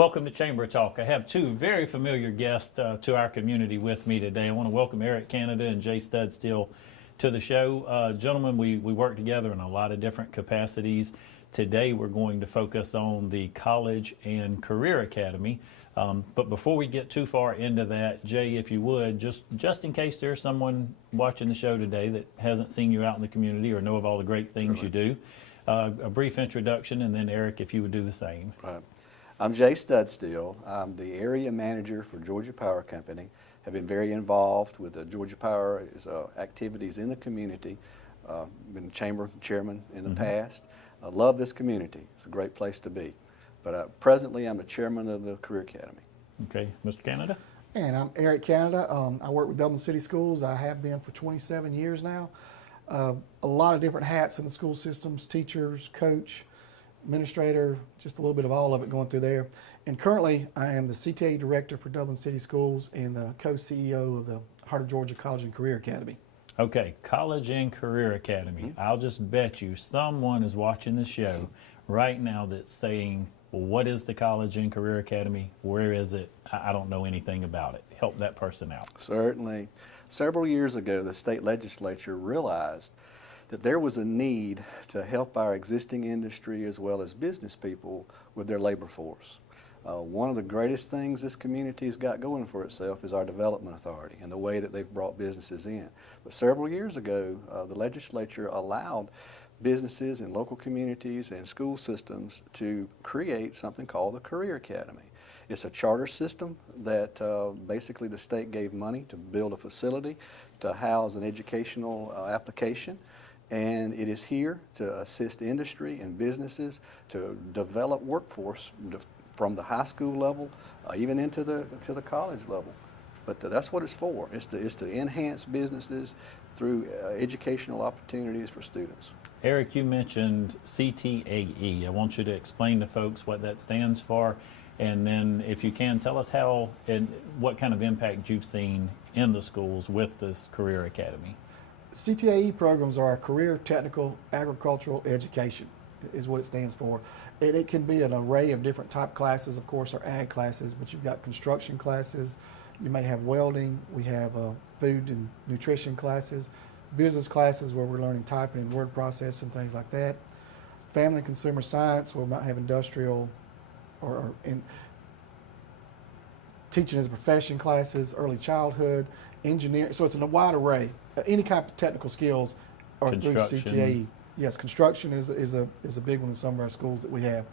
Welcome to Chamber Talk. I have two very familiar guests to our community with me today. I want to welcome Eric Canada and Jay Studstill to the show. Gentlemen, we work together in a lot of different capacities. Today we're going to focus on the College and Career Academy. But before we get too far into that, Jay, if you would, just in case there's someone watching the show today that hasn't seen you out in the community or know of all the great things you do, a brief introduction, and then Eric, if you would do the same. Right. I'm Jay Studstill. I'm the area manager for Georgia Power Company. Have been very involved with the Georgia Power's activities in the community. Been chamber chairman in the past. I love this community. It's a great place to be. But presently, I'm the chairman of the Career Academy. Okay, Mr. Canada? And I'm Eric Canada. I work with Dublin City Schools. I have been for 27 years now. A lot of different hats in the school systems, teachers, coach, administrator, just a little bit of all of it going through there. And currently, I am the CTA director for Dublin City Schools and the co-CEO of the Heart of Georgia College and Career Academy. Okay, College and Career Academy. I'll just bet you someone is watching the show right now that's saying, well, what is the College and Career Academy? Where is it? I don't know anything about it. Help that person out. Certainly. Several years ago, the state legislature realized that there was a need to help our existing industry as well as business people with their labor force. One of the greatest things this community has got going for itself is our development authority and the way that they've brought businesses in. But several years ago, the legislature allowed businesses and local communities and school systems to create something called the Career Academy. It's a charter system that basically the state gave money to build a facility to house an educational application. And it is here to assist industry and businesses to develop workforce from the high school level, even into the college level. But that's what it's for. It's to enhance businesses through educational opportunities for students. Eric, you mentioned CTAE. I want you to explain to folks what that stands for, and then if you can, tell us how and what kind of impact you've seen in the schools with this Career Academy. CTAE programs are Career Technical Agricultural Education, is what it stands for. And it can be an array of different type classes, of course, our ag classes, but you've got construction classes, you may have welding, we have food and nutrition classes, business classes where we're learning typing and word processing, things like that. Family and consumer science, where we might have industrial or in teaching as a profession classes, early childhood, engineering. So it's in a wide array. Any kind of technical skills are through CTAE. Yes, construction is a big one in some of our schools that we have.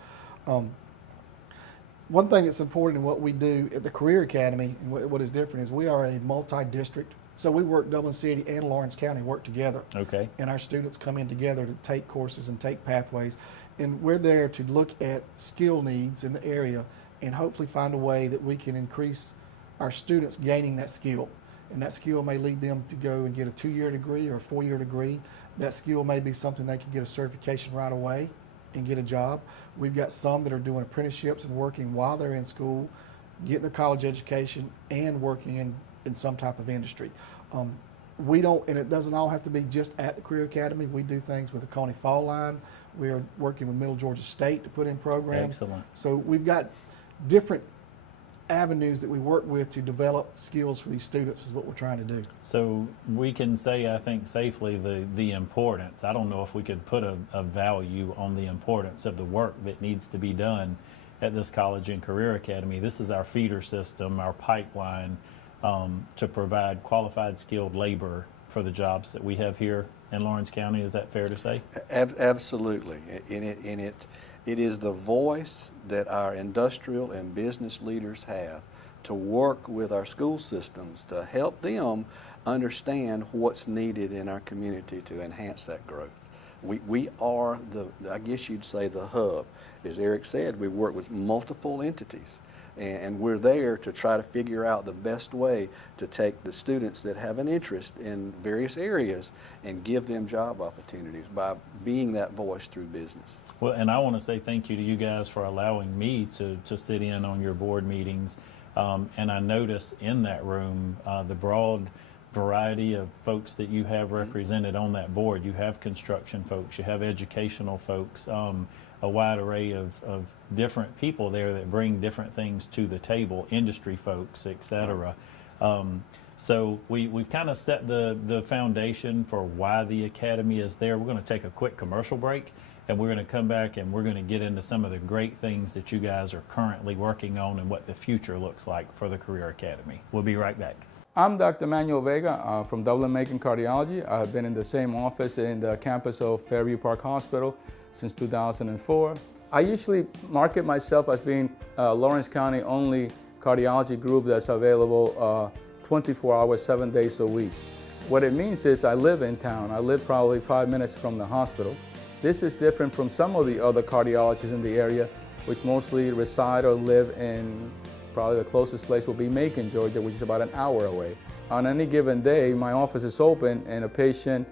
One thing that's important in what we do at the Career Academy and what is different is we are a multi-district. So we work, Dublin City and Lawrence County work together. Okay. And our students come in together to take courses and take pathways. And we're there to look at skill needs in the area and hopefully find a way that we can increase our students gaining that skill. And that skill may lead them to go and get a 2-year degree or a 4-year degree. That skill may be something they can get a certification right away and get a job. We've got some that are doing apprenticeships and working while they're in school, getting their college education and working in some type of industry. We don't, and it doesn't all have to be just at the Career Academy. We do things with the Coney Fall Line. We are working with Middle Georgia State to put in programs. Excellent. So we've got different avenues that we work with to develop skills for these students is what we're trying to do. So we can say, I think safely, the importance, I don't know if we could put a value on the importance of the work that needs to be done at this College and Career Academy. This is our feeder system, our pipeline to provide qualified skilled labor for the jobs that we have here in Lawrence County. Is that fair to say? Absolutely. It is the voice that our industrial and business leaders have to work with our school systems to help them understand what's needed in our community to enhance that growth. We are I guess you'd say, the hub. As Eric said, we work with multiple entities. And we're there to try to figure out the best way to take the students that have an interest in various areas and give them job opportunities by being that voice through business. Well, and I want to say thank you to you guys for allowing me to sit in on your board meetings. And I notice in that room the broad variety of folks that you have represented on that board. You have construction folks, you have educational folks. a wide array of different people there that bring different things to the table, industry folks, et cetera. So we've kind of set the foundation for why the Academy is there. We're going to take a quick commercial break, and we're going to come back and we're going to get into some of the great things that you guys are currently working on and what the future looks like for the Career Academy. We'll be right back. I'm Dr. Manuel Vega from Dublin-Macon Cardiology. I've been in the same office in the campus of Fairview Park Hospital since 2004. I usually market myself as being Lawrence County only cardiology group that's available 24 hours, 7 days a week. What it means is I live in town. I live probably 5 minutes from the hospital. This is different from some of the other cardiologists in the area, which mostly reside or live in, probably the closest place will be Macon, Georgia, which is about an hour away. On any given day, my office is open and a patient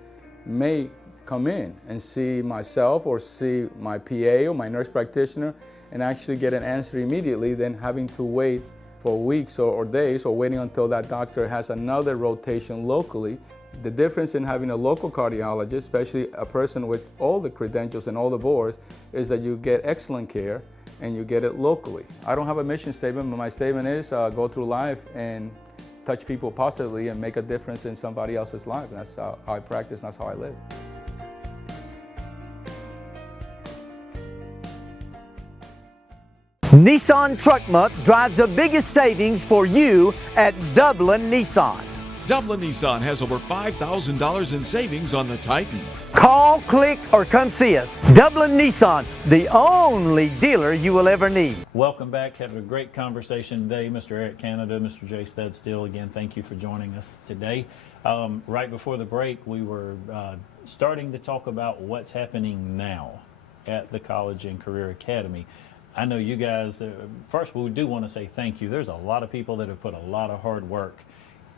may come in and see myself or see my PA or my nurse practitioner and actually get an answer immediately than having to wait for weeks or days or waiting until that doctor has another rotation locally. The difference in having a local cardiologist, especially a person with all the credentials and all the boards, is that you get excellent care and you get it locally. I don't have a mission statement, but my statement is go through life and touch people positively and make a difference in somebody else's life. That's how I practice, and that's how I live. Nissan Truck Month drives the biggest savings for you at Dublin Nissan. Dublin Nissan has over $5,000 in savings on the Titan. Call, click, or come see us. Dublin Nissan, the only dealer you will ever need. Welcome back. Having a great conversation today. Mr. Eric Canada, Mr. Jay Studstill, again, thank you for joining us today. Right before the break, we were starting to talk about what's happening now at the College and Career Academy. I know you guys, first we do want to say thank you. There's a lot of people that have put a lot of hard work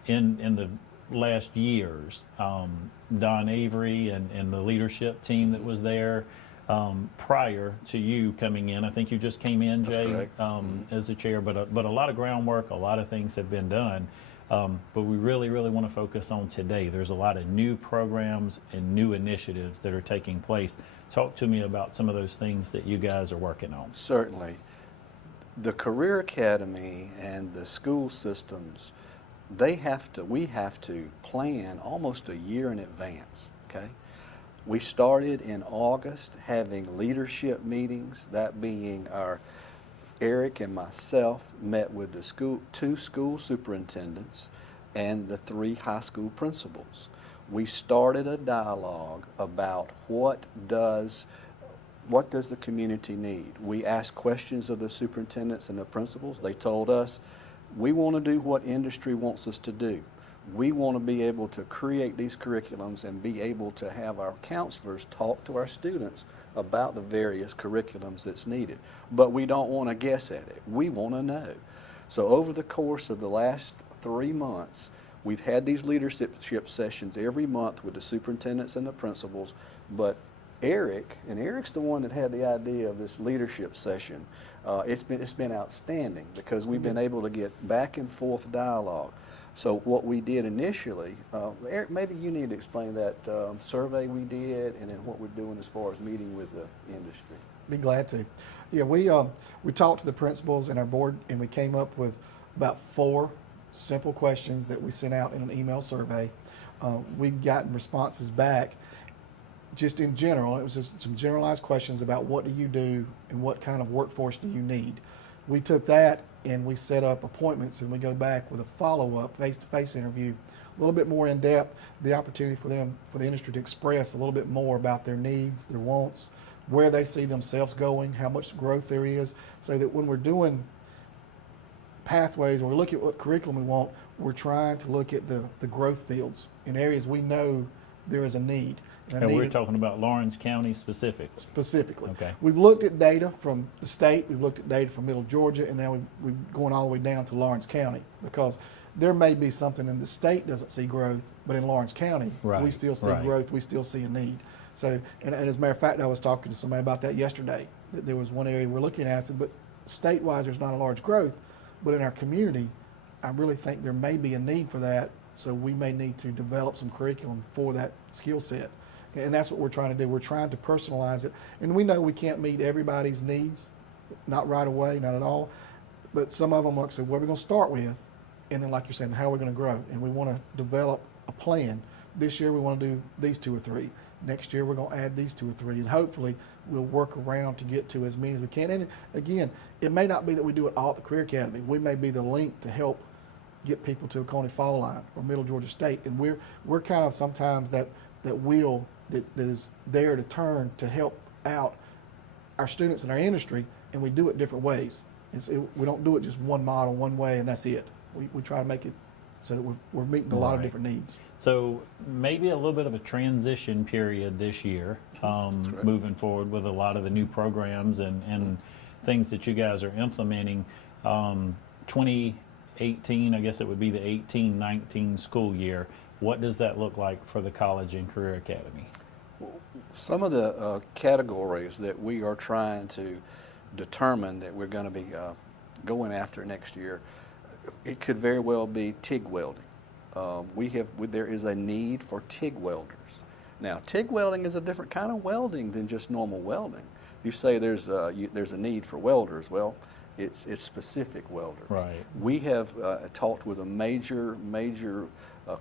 in the last years. Don Avery and the leadership team that was there prior to you coming in. I think you just came in, Jay, as the chair, but a lot of groundwork, a lot of things have been done. But we really, really want to focus on today. There's a lot of new programs and new initiatives that are taking place. Talk to me about some of those things that you guys are working on. Certainly. The Career Academy and the school systems, we have to plan almost a year in advance, okay? We started in August having leadership meetings, that being Eric and myself met with the two school superintendents and the 3 high school principals. We started a dialogue about what does the community need. We asked questions of the superintendents and the principals. They told us, we want to do what industry wants us to do. We want to be able to create these curriculums and be able to have our counselors talk to our students about the various curriculums that's needed. But we don't want to guess at it. We want to know. So over the course of the last 3 months, we've had these leadership sessions every month with the superintendents and the principals, but Eric's the one that had the idea of this leadership session. It's been outstanding because we've been able to get back and forth dialogue. So what we did initially, Eric, maybe you need to explain that survey we did and then what we're doing as far as meeting with the industry. Be glad to. Yeah, we talked to the principals and our board, and we came up with about 4 simple questions that we sent out in an email survey. We've gotten responses back just in general. It was just some generalized questions about what do you do and what kind of workforce do you need. We took that and we set up appointments, and we go back with a follow-up face-to-face interview, a little bit more in depth, the opportunity for the industry to express a little bit more about their needs, their wants, where they see themselves going, how much growth there is, so that when we're doing pathways or we look at what curriculum we want, we're trying to look at the growth fields in areas we know there is a need. And we're talking about Lawrence County specifically. Okay. We've looked at data from the state, we've looked at data from Middle Georgia, and now we're going all the way down to Lawrence County, because there may be something in the state doesn't see growth, but in Lawrence County, we still see growth, we still see a need. So, and as a matter of fact, I was talking to somebody about that yesterday, that there was one area we're looking at. I said, but state-wise, there's not a large growth, but in our community, I really think there may be a need for that, so we may need to develop some curriculum for that skill set. And that's what we're trying to do. We're trying to personalize it. And we know we can't meet everybody's needs, not right away, not at all. But some of them, like I said, what are we going to start with? And then, like you're saying, how are we going to grow? And we want to develop a plan. This year we want to do these 2 or 3. Next year we're going to add these 2 or 3. And hopefully we'll work around to get to as many as we can. And again, it may not be that we do it all at the Career Academy. We may be the link to help get people to a Coney Fall Line or Middle Georgia State. And we're kind of sometimes that wheel that is there to turn to help out our students in our industry, and we do it different ways. We don't do it just one model, one way, and that's it. We try to make it so that we're meeting a lot of different needs. So maybe a little bit of a transition period this year, moving forward with a lot of the new programs and things that you guys are implementing. 2018, I guess it would be the 18-19 school year. What does that look like for the College and Career Academy? Some of the categories that we are trying to determine that we're going to be going after next year, it could very well be TIG welding. There is a need for TIG welders. Now, TIG welding is a different kind of welding than just normal welding. If you say there's a need for welders, well, it's specific welders. Right. We have talked with a major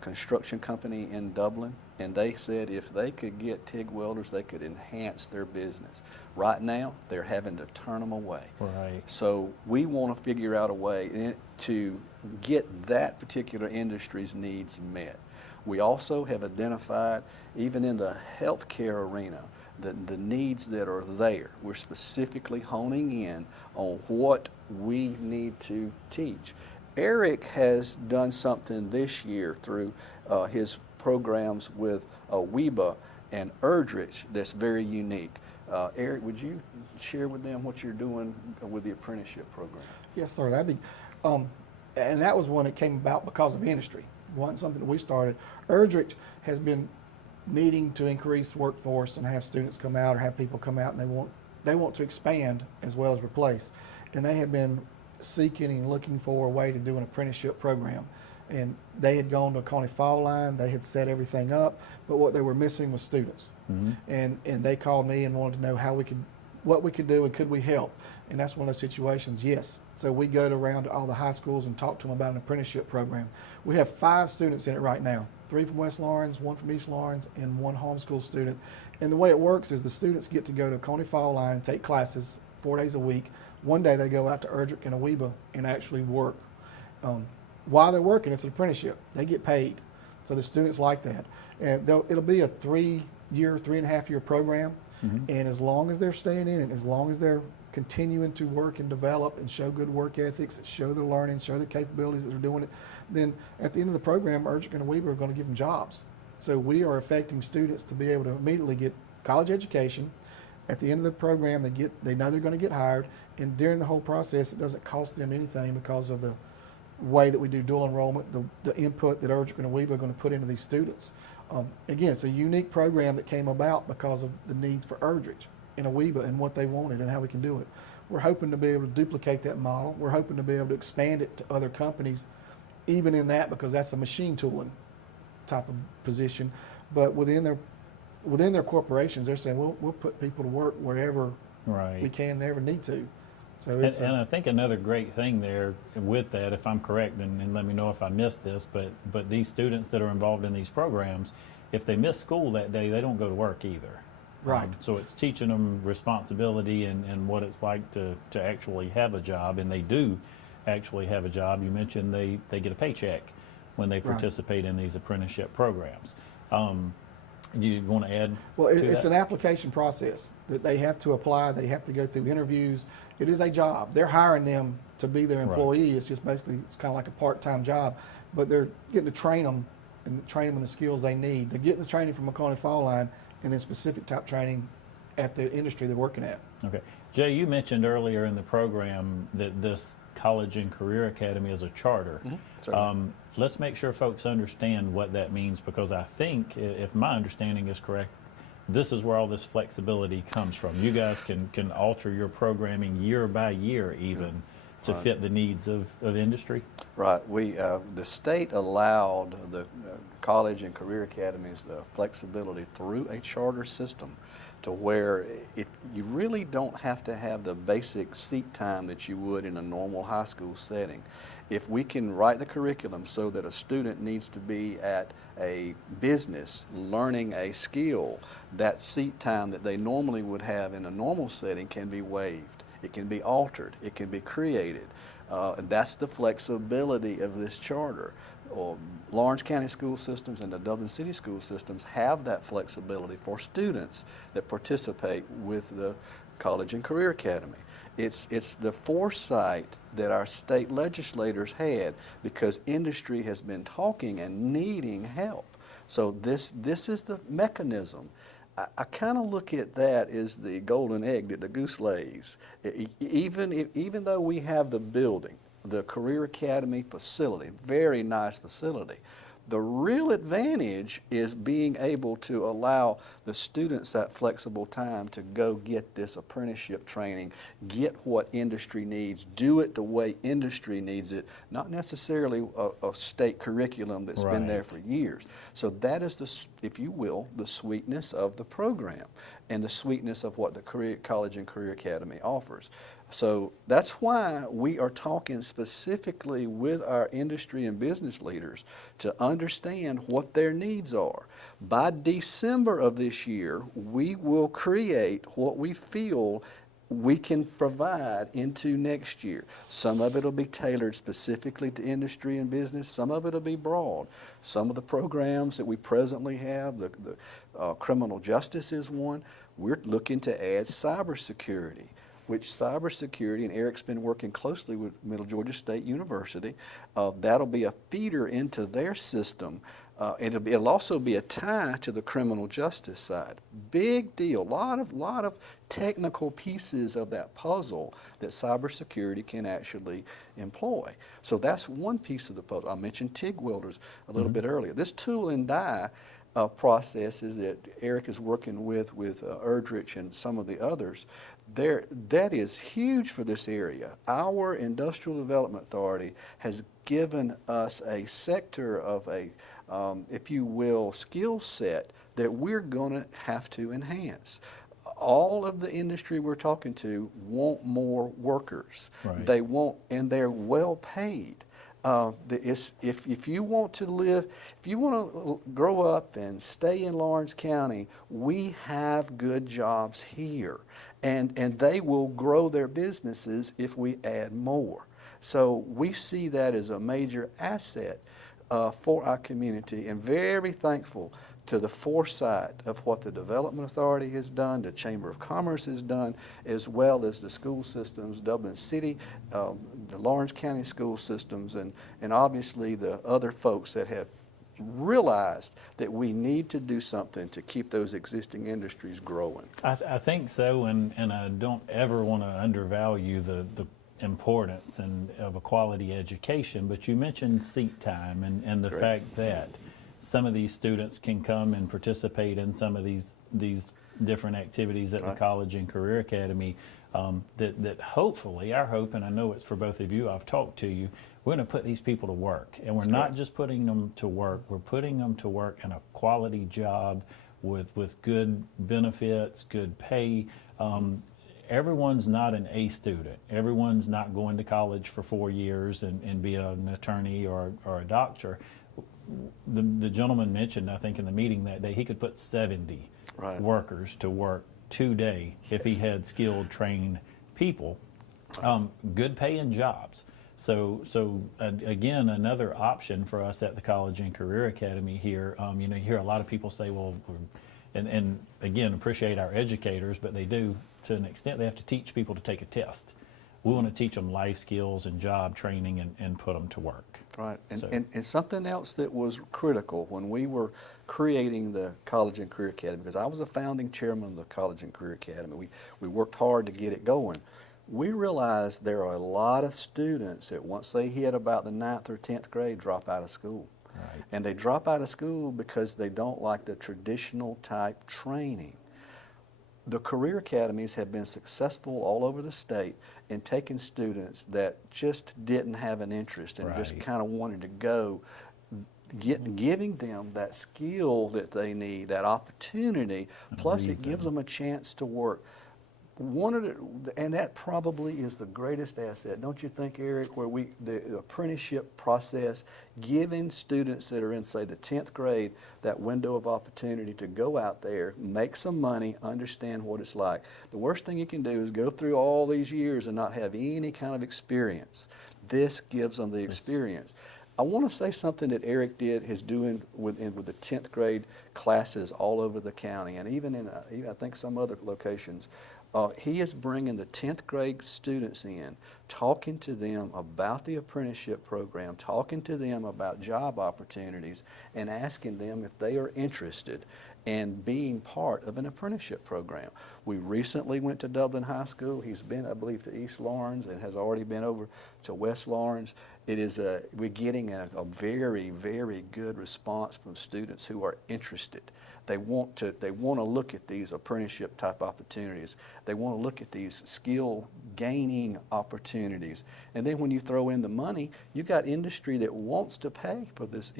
construction company in Dublin, and they said if they could get TIG welders, they could enhance their business. Right now, they're having to turn them away. Right. So we want to figure out a way to get that particular industry's needs met. We also have identified, even in the healthcare arena, the needs that are there. We're specifically honing in on what we need to teach. Eric has done something this year through his programs with WEBA and Erdrich that's very unique. Eric, would you share with them what you're doing with the apprenticeship program? Yes, sir. That'd be, and that was one that came about because of industry. It wasn't something that we started. Erdrich has been needing to increase workforce and have students come out or have people come out, and they want to expand as well as replace. And they have been seeking and looking for a way to do an apprenticeship program. And they had gone to Coney Fall Line, they had set everything up, but what they were missing was students. Mm-hmm. And they called me and wanted to know what we could do and could we help. And that's one of those situations, yes. So we go around to all the high schools and talk to them about an apprenticeship program. We have 5 students in it right now, 3 from West Lawrence, 1 from East Lawrence, and 1 homeschool student. And the way it works is the students get to go to Coney Fall Line and take classes 4 days a week. One day they go out to Erdrich and Aweba and actually work. While they're working, it's an apprenticeship. They get paid. So the students like that. And it'll be a 3.5 year program. Mm-hmm. And as long as they're staying in it, as long as they're continuing to work and develop and show good work ethics, show their learning, show their capabilities that they're doing it, then at the end of the program, Erdrich and Aweba are going to give them jobs. So we are affecting students to be able to immediately get college education. At the end of the program, they know they're going to get hired, and during the whole process, it doesn't cost them anything because of the way that we do dual enrollment, the input that Erdrich and Aweba are going to put into these students. Again, it's a unique program that came about because of the needs for Erdrich and Aweba and what they wanted and how we can do it. We're hoping to be able to duplicate that model. We're hoping to be able to expand it to other companies, even in that, because that's a machine tooling type of position. But within their corporations, they're saying we'll put people to work wherever we can, never need to. So and I think another great thing there with that, if I'm correct, and let me know if I missed this, but these students that are involved in these programs, if they miss school that day, they don't go to work either. Right. So it's teaching them responsibility and what it's like to actually have a job, and they do actually have a job. You mentioned they get a paycheck when they participate in these apprenticeship programs. Do you want to add? Well, it's an application process that they have to apply. They have to go through interviews. It is a job. They're hiring them to be their employee. Right. It's just basically, it's kind of like a part-time job, but they're getting to train them in the skills they need. They're getting the training from Coney Fall Line and then specific type training at the industry they're working at. Okay. Jay, you mentioned earlier in the program that this College and Career Academy is a charter. Mm-hmm. Let's make sure folks understand what that means, because I think, if my understanding is correct, this is where all this flexibility comes from. You guys can alter your programming year by year even to fit the needs of industry? Right. The state allowed the college and career academies the flexibility through a charter system to where if you really don't have to have the basic seat time that you would in a normal high school setting. If we can write the curriculum so that a student needs to be at a business learning a skill, that seat time that they normally would have in a normal setting can be waived. It can be altered. It can be created. And that's the flexibility of this charter. Lawrence County school systems and the Dublin City school systems have that flexibility for students that participate with the College and Career Academy. It's the foresight that our state legislators had because industry has been talking and needing help. So this is the mechanism. I kind of look at that as the golden egg that the goose lays. Even though we have the building, the Career Academy facility, very nice facility, the real advantage is being able to allow the students that flexible time to go get this apprenticeship training, get what industry needs, do it the way industry needs it, not necessarily a state curriculum that's been there for years. So that is, if you will, the sweetness of the program and the sweetness of what the College and Career Academy offers. So that's why we are talking specifically with our industry and business leaders to understand what their needs are. By December of this year, we will create what we feel we can provide into next year. Some of it will be tailored specifically to industry and business. Some of it will be broad. Some of the programs that we presently have, the criminal justice is one. We're looking to add cybersecurity, which cybersecurity, and Eric's been working closely with Middle Georgia State University. That'll be a feeder into their system. It'll also be a tie to the criminal justice side. Big deal, lot of technical pieces of that puzzle that cybersecurity can actually employ. So that's one piece of the puzzle. I mentioned TIG welders a little bit earlier. This tool and die processes that Eric is working with Erdrich and some of the others, that is huge for this area. Our Industrial Development Authority has given us a sector of a, if you will, skill set that we're going to have to enhance. All of the industry we're talking to want more workers. Right. They want, and they're well paid. If you want to live, if you want to grow up and stay in Lawrence County, we have good jobs here. And they will grow their businesses if we add more. So we see that as a major asset for our community, and very thankful to the foresight of what the Development Authority has done, the Chamber of Commerce has done, as well as the school systems, Dublin City, the Lawrence County school systems, and obviously the other folks that have realized that we need to do something to keep those existing industries growing. I think so, and I don't ever want to undervalue the importance of a quality education, but you mentioned seat time and the fact that some of these students can come and participate in some of these different activities at the College and Career Academy that hopefully, our hope, and I know it's for both of you, I've talked to you, we're going to put these people to work. And we're not just putting them to work, we're putting them to work in a quality job with good benefits, good pay. Everyone's not an A student. Everyone's not going to college for 4 years and be an attorney or a doctor. The gentleman mentioned, I think in the meeting that day, he could put 70 workers to work today if he had skilled, trained people. Good paying jobs. So again, another option for us at the College and Career Academy here. You hear a lot of people say, well, and again, appreciate our educators, but they do, to an extent, they have to teach people to take a test. We want to teach them life skills and job training and put them to work. Right, and something else that was critical when we were creating the College and Career Academy, because I was a founding chairman of the College and Career Academy, we worked hard to get it going. We realized there are a lot of students that once they hit about the 9th or 10th grade drop out of school. Right. And they drop out of school because they don't like the traditional type training. The career academies have been successful all over the state in taking students that just didn't have an interest and just Right. kind of wanted to go, giving them that skill that they need, that opportunity, plus it gives them a chance to work. And that probably is the greatest asset, don't you think, Eric, where the apprenticeship process, giving students that are in, say, the 10th grade, that window of opportunity to go out there, make some money, understand what it's like. The worst thing you can do is go through all these years and not have any kind of experience. This gives them the experience. I want to say something that Eric is doing with the 10th grade classes all over the county, and even in, I think, some other locations. He is bringing the 10th grade students in, talking to them about the apprenticeship program, talking to them about job opportunities, and asking them if they are interested in being part of an apprenticeship program. We recently went to Dublin High School. He's been, I believe, to East Lawrence and has already been over to West Lawrence. We're getting a very, very good response from students who are interested. They want to look at these apprenticeship type opportunities. They want to look at these skill gaining opportunities. And then when you throw in the money, you got industry that wants to pay for this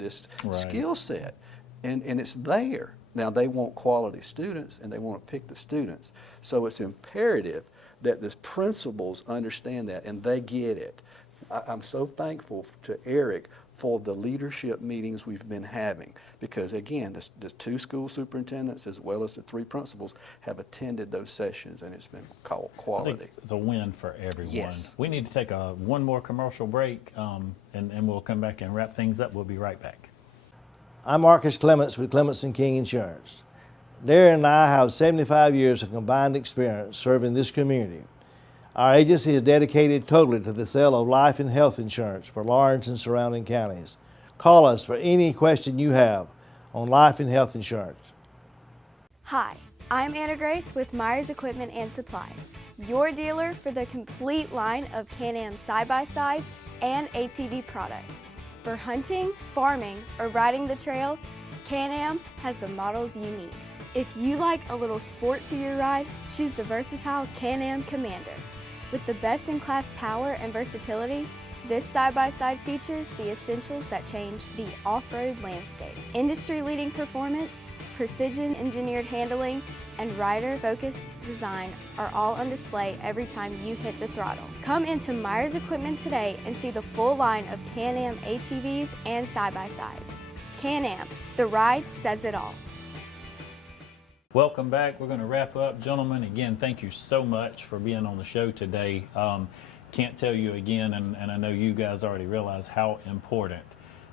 Right. skill set. And it's there. Now they want quality students and they want to pick the students. So it's imperative that the principals understand that and they get it. I'm so thankful to Eric for the leadership meetings we've been having, because again, the 2 school superintendents as well as the 3 principals have attended those sessions, and it's been called I quality. think it's a win for everyone. Yes. We need to take one more commercial break, and we'll come back and wrap things up. We'll be right back. I'm Marcus Clements with Clements & King Insurance. Darren and I have 75 years of combined experience serving this community. Our agency is dedicated totally to the sale of life and health insurance for Lawrence and surrounding counties. Call us for any question you have on life and health insurance. Hi, I'm Anna Grace with Myers Equipment and Supply, your dealer for the complete line of Can-Am side-by-sides and ATV products. For hunting, farming, or riding the trails, Can-Am has the models you need. If you like a little sport to your ride, choose the versatile Can-Am Commander. With the best-in-class power and versatility, this side-by-side features the essentials that change the off-road landscape. Industry-leading performance, precision-engineered handling, and rider-focused design are all on display every time you hit the throttle. Come into Myers Equipment today and see the full line of Can-Am ATVs and side-by-sides. Can-Am, the ride says it all. Welcome back. We're going to wrap up. Gentlemen, again, thank you so much for being on the show today. Can't tell you again, and I know you guys already realize how important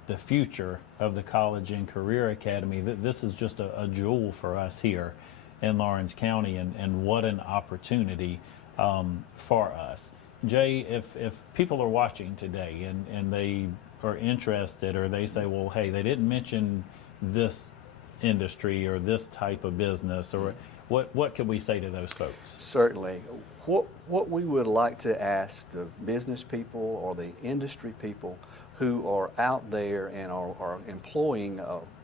the future of the College and Career Academy. This is just a jewel for us here in Lawrence County, and what an opportunity for us. Jay, if people are watching today and they are interested, or they say, well, hey, they didn't mention this industry or this type of business, or what can we say to those folks? Certainly. What we would like to ask the business people or the industry people who are out there and are employing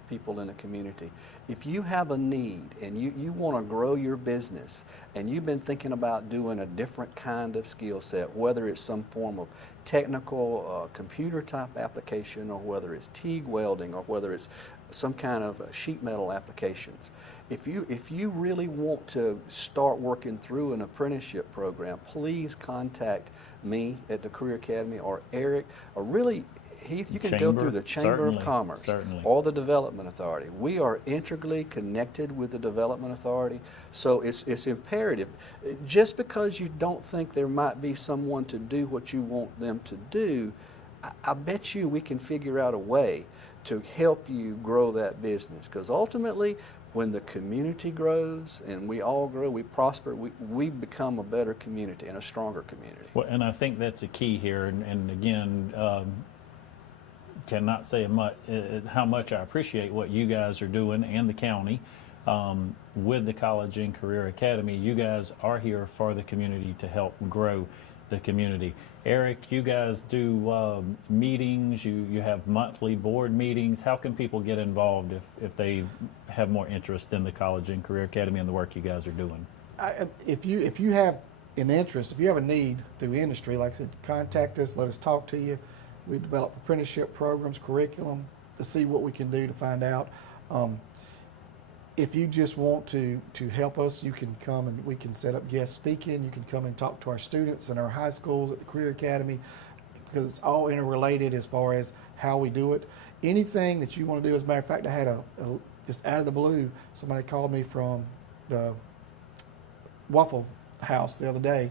people in the community, if you have a need and you want to grow your business and you've been thinking about doing a different kind of skill set, whether it's some form of technical computer type application, or whether it's TIG welding, or whether it's some kind of sheet metal applications, if you really want to start working through an apprenticeship program, please contact me at the Career Academy, or Eric, or really Heath, you can go through the Chamber of Commerce or the Development Authority. We are integrally connected with the Development Authority, so it's imperative. Just because you don't think there might be someone to do what you want them to do, I bet you we can figure out a way to help you grow that business, because ultimately, when the community grows and we all grow, we prosper, we become a better community and a stronger community. Well, and I think that's a key here, and again, cannot say how much I appreciate what you guys are doing, and the county with the College and Career Academy. You guys are here for the community to help grow the community. Eric, you guys do meetings, you have monthly board meetings. How can people get involved if they have more interest in the College and Career Academy and the work you guys are doing? If you have an interest, if you have a need through industry, like I said, contact us, let us talk to you. We develop apprenticeship programs, curriculum to see what we can do to find out. If you just want to help us, you can come and we can set up guest speaking. You can come and talk to our students in our high schools at the Career Academy, because it's all interrelated as far as how we do it. Anything that you want to do, as a matter of fact, I had just out of the blue, somebody called me from the Waffle House the other day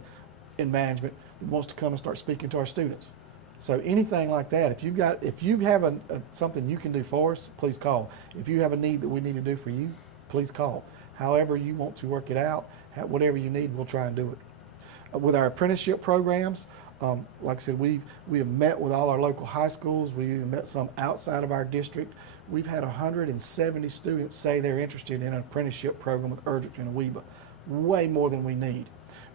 in management that wants to come and start speaking to our students. So anything like that, if you have something you can do for us, please call. If you have a need that we need to do for you, please call. However you want to work it out, whatever you need, we'll try and do it. With our apprenticeship programs, like I said, we have met with all our local high schools. We have met some outside of our district. We've had 170 students say they're interested in an apprenticeship program with Erdrich and Aweba. Way more than we need.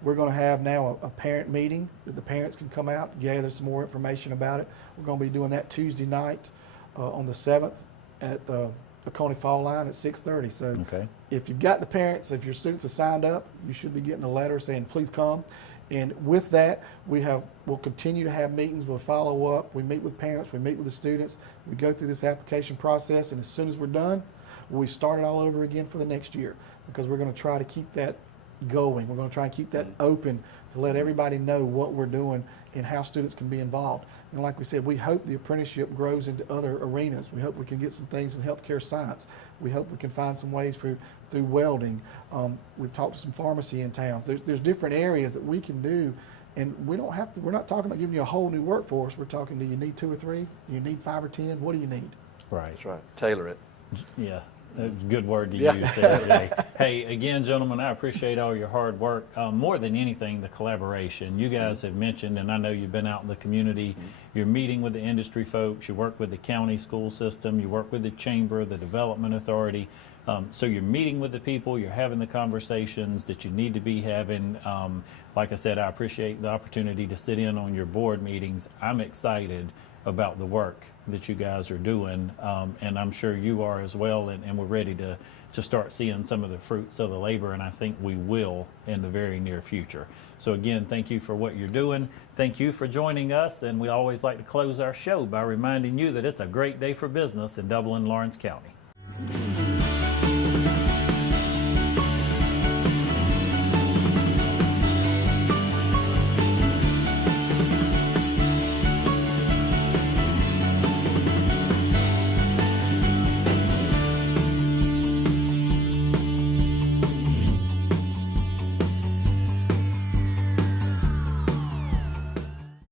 We're going to have now a parent meeting that the parents can come out, gather some more information about it. We're going to be doing that Tuesday night on the 7th at the Coney Fall Line at 6:30. So okay. If you've got the parents, if your students have signed up, you should be getting a letter saying please come. And with that, we'll continue to have meetings. We'll follow up. We meet with parents. We meet with the students. We go through this application process, and as soon as we're done, we start it all over again for the next year, because we're going to try to keep that going. We're going to try and keep that open to let everybody know what we're doing and how students can be involved. And like we said, we hope the apprenticeship grows into other arenas. We hope we can get some things in healthcare science. We hope we can find some ways through welding. We've talked to some pharmacy in town. There's different areas that we can do, and we're not talking about giving you a whole new workforce. We're talking, do you need 2 or 3? Do you need 5 or 10? What do you need? Right. That's right. Tailor it. Yeah. That's a good word to use there, Jay. Hey, again, gentlemen, I appreciate all your hard work. More than anything, the collaboration. You guys have mentioned, and I know you've been out in the community, you're meeting with the industry folks, you work with the county school system, you work with the chamber, the development authority. So you're meeting with the people, you're having the conversations that you need to be having. Like I said, I appreciate the opportunity to sit in on your board meetings. I'm excited about the work that you guys are doing, and I'm sure you are as well, and we're ready to start seeing some of the fruits of the labor, and I think we will in the very near future. So again, thank you for what you're doing. Thank you for joining us, and we always like to close our show by reminding you that it's a great day for business in Dublin, Lawrence County.